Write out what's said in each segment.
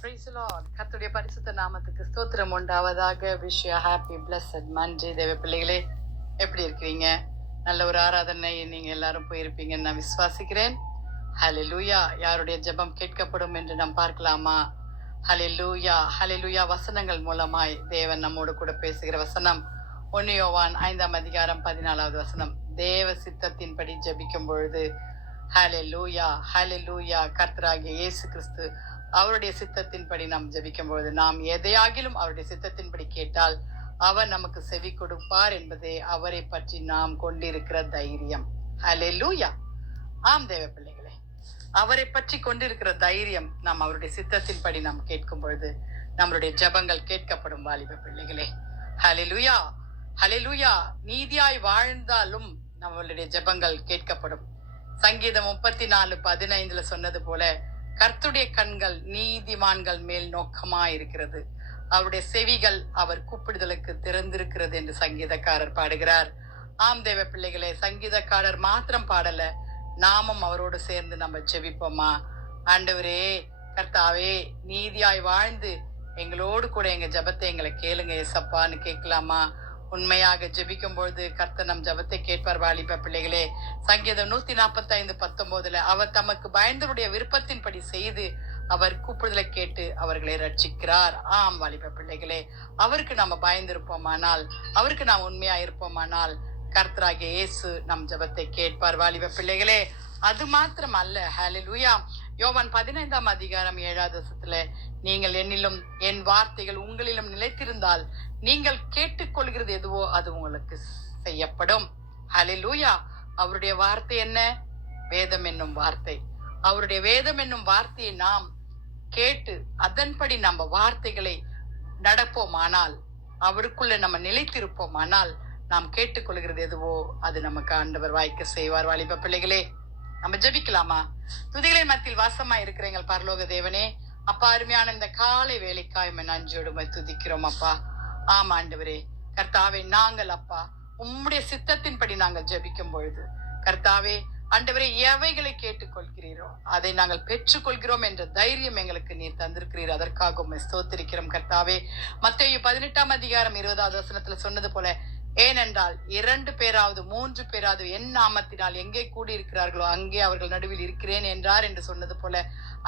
Praise the Lord. கர்த்தருடைய பரிசுத்த நாமத்துக்கு ஸ்தோத்திரம் உண்டாவதாக. Wish you happy blessed Monday. தேவ பிள்ளைகளே, எப்படி இருக்கிறீங்க? நல்ல ஒரு ஆராதனை நீங்க எல்லாரும் போயிருப்பீங்கன்னு நான் விசுவாசிக்கிறேன். ஹல்லேலூயா. யாருடைய ஜெபம் கேட்கப்படும் என்று நாம் பார்க்கலாமா? ஹல்லேலூயா, ஹல்லேலூயா. வசனங்கள் மூலமாய் தேவன் நம்மோடு கூட பேசுகிற வசனம் 1 யோவான் 5ஆம் அதிகாரம் 14வது வசனம். தேவ சித்தத்தின்படி ஜெபிக்கும் பொழுது ஹல்லேலூயா, ஹல்லேலூயா. கர்த்தராகிய இயேசு கிறிஸ்து அவருடைய சித்தத்தின்படி நாம் ஜெபிக்கும் பொழுது நாம் எதையாகிலும் அவருடைய சித்தத்தின்படி கேட்டால் அவர் நமக்கு செவி கொடுப்பார் என்பதே அவரை பற்றி நாம் கொண்டிருக்கிற தைரியம். ஹல்லேலூயா. ஆம் தேவ பிள்ளைகளே, அவரை பற்றி கொண்டிருக்கிற தைரியம் நாம் அவருடைய சித்தத்தின்படி நாம் கேட்கும் பொழுது நம்மளுடைய ஜெபங்கள் கேட்கப்படும். வாலிப பிள்ளைகளே, ஹல்லேலூயா, ஹல்லேலூயா. நீதியாய் வாழ்ந்தாலும் நம்மளுடைய ஜெபங்கள் கேட்கப்படும். சங்கீதம் 34:15 சொன்னது போல கர்த்தருடைய கண்கள் நீதிமான்கள் மேல் நோக்கமா இருக்கிறது, அவருடைய செவிகள் அவர் கூப்பிடுதலுக்கு திறந்திருக்கிறது என்று சங்கீதக்காரர் பாடுகிறார். ஆம் தேவ பிள்ளைகளே, சங்கீதக்காரர் மாத்திரம் பாடல, நாமும் அவரோடு சேர்ந்து நம்ம ஜெபிப்போமா? ஆண்டவரே, கர்த்தாவே, நீதியாய் வாழ்ந்து எங்களோடு கூட எங்க ஜெபத்தை எங்களை கேளுங்க ஏசப்பான்னு கேட்கலாமா? உண்மையாக ஜெபிக்கும் பொழுது கர்த்தர் நம் ஜெபத்தை கேட்பார். வாலிப பிள்ளைகளே, சங்கீதம் 145:19 அவர் தமக்கு பயந்தவருடைய விருப்பத்தின்படி செய்து அவர் கூப்பிடுதலை கேட்டு அவர்களை ரட்சிக்கிறார். ஆம் வாலிப பிள்ளைகளே, அவருக்கு நாம பயந்திருப்போமானால், அவருக்கு நாம் உண்மையா இருப்போமானால் கர்த்தராகிய இயேசு நம் ஜெபத்தை கேட்பார். வாலிப பிள்ளைகளே, அது மாத்திரம் அல்ல. ஹல்லேலூயா. யோவான் 15ஆம் அதிகாரம் 7வது வசனத்துல, நீங்கள் என்னிலும் என் வார்த்தைகள் உங்களிலும் நிலைத்திருந்தால் நீங்கள் கேட்டுக்கொள்கிறது எதுவோ அது உங்களுக்கு செய்யப்படும். ஹல்லேலூயா. அவருடைய வார்த்தை என்ன? வேதம் என்னும் வார்த்தை. அவருடைய வேதம் என்னும் வார்த்தையை நாம் கேட்டு அதன்படி நம்ம வார்த்தைகளை நடப்போமானால், அவருக்குள்ள நம்ம நிலைத்திருப்போமானால், நாம் கேட்டுக்கொள்கிறது எதுவோ அது நமக்கு ஆண்டவர் வாய்க்க செய்வார். வாலிப பிள்ளைகளே, நம்ம ஜெபிக்கலாமா? துதிகளின் மத்தியில் வாசமா இருக்கிற எங்கள் பரலோக தேவனே, அப்பா, அருமையான இந்த காலை வேலைக்காய் நன்றியோடு துதிக்கிறோம் அப்பா. ஆமா ஆண்டவரே, கர்த்தாவே, நாங்கள் அப்பா உம்முடைய சித்தத்தின்படி நாங்கள் ஜெபிக்கும் பொழுது கர்த்தாவே ஆண்டவரே, எவைகளை கேட்டுக்கொள்கிறீரோ அதை நாங்கள் பெற்றுக்கொள்கிறோம் என்ற தைரியம் எங்களுக்கு நீர் தந்திருக்கிறீர். அதற்காக உம்மை ஸ்தோத்திரிக்கிறோம் கர்த்தாவே. மத்தேயு 18ஆம் அதிகாரம் 20வது வசனத்துல சொன்னது போல, ஏனென்றால் 2 பேராவது 3 பேராவது என் நாமத்தினால் எங்கே கூடி இருக்கிறார்களோ அங்கே அவர்கள் நடுவில் இருக்கிறேன் என்றார் என்று சொன்னது போல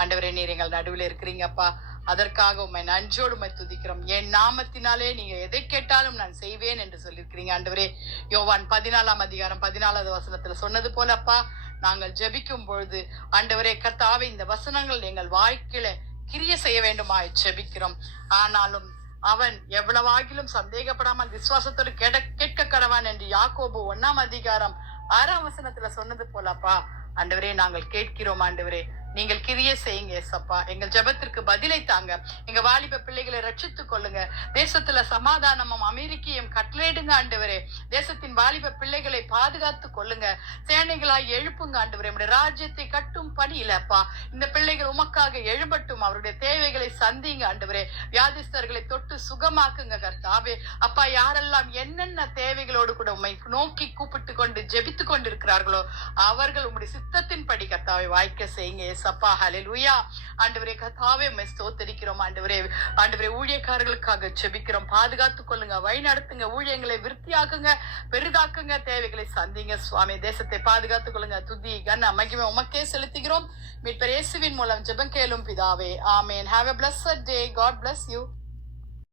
ஆண்டவரே, நீர் எங்கள் நடுவில் இருக்கிறீங்கப்பா. அதற்காக உம்மை நன்றியோடு உம்மை துதிக்கிறோம். என் நாமத்தினாலே நீங்க எதை கேட்டாலும் நான் செய்வேன் என்று சொல்லியிருக்கிறீங்க ஆண்டவரே. யோவான் 14ஆம் அதிகாரம் 14வது வசனத்துல சொன்னது போல அப்பா, நாங்கள் ஜெபிக்கும் பொழுது ஆண்டவரே கர்த்தாவே, இந்த வசனங்கள் எங்கள் வாழ்க்கையில கிரிய செய்ய வேண்டுமா ஜெபிக்கிறோம். ஆனாலும் அவன் எவ்வளவாகிலும் சந்தேகப்படாமல் விசுவாசத்தோடு கேட்க கடவான் என்று யாக்கோபு 1ஆம் அதிகாரம் 6ஆம் வசனத்துல சொன்னது போலப்பா ஆண்டவரே, நாங்கள் கேட்கிறோம் ஆண்டவரே, நீங்கள் கிரிய செய்யுங்க ஏசப்பா. எங்கள் ஜெபத்திற்கு பதிலை தாங்க. எங்க வாலிப பிள்ளைகளை ரட்சித்துக் கொள்ளுங்க. தேசத்துல சமாதானமும் அமெரிக்கையும் கட்டளையிடுங்க ஆண்டவரே. தேசத்தின் வாலிப பிள்ளைகளை பாதுகாத்து கொள்ளுங்க. சேனைகளாய் எழுப்புங்க ஆண்டவரே. நம்முடைய ராஜ்யத்தை கட்டும் பணி இல்லப்பா. இந்த பிள்ளைகள் உமக்காக எழும்பட்டும். அவருடைய தேவைகளை சந்திங்க ஆண்டவரே. வியாதிஸ்தர்களை தொட்டு சுகமாக்குங்க கர்த்தாவே. அப்பா, யாரெல்லாம் என்னென்ன தேவைகளோடு கூட உம்மை நோக்கி கூப்பிட்டு கொண்டு ஜெபித்து கொண்டு இருக்கிறார்களோ அவர்கள் உம்முடைய சித்தத்தின் படி கர்த்தாவை வாய்க்க செய்யுங்க ஏசப்பா. ஹல்லேலூயா. ஆண்டவரே கர்த்தாவே, உம்மை ஸ்தோத்திரிக்கிறோம் ஆண்டவரே. ஆண்டவரே, ஊழியக்காரர்களுக்காக ஜெபிக்கிறோம். பாதுகாத்துக் கொள்ளுங்க, வழி நடத்துங்க, ஊழியங்களை விருத்தியாக்குங்க, பெரிதாக்குங்க, தேவைகளை சந்திங்க சுவாமி. தேசத்தை பாதுகாத்துக் கொள்ளுங்க. துதி கன மகிமை உமக்கே செலுத்துகிறோம். மீட்பர் இயேசுவின் மூலம் ஜெபம் கேளும் பிதாவே. ஆமென். Have a blessed day. God bless you.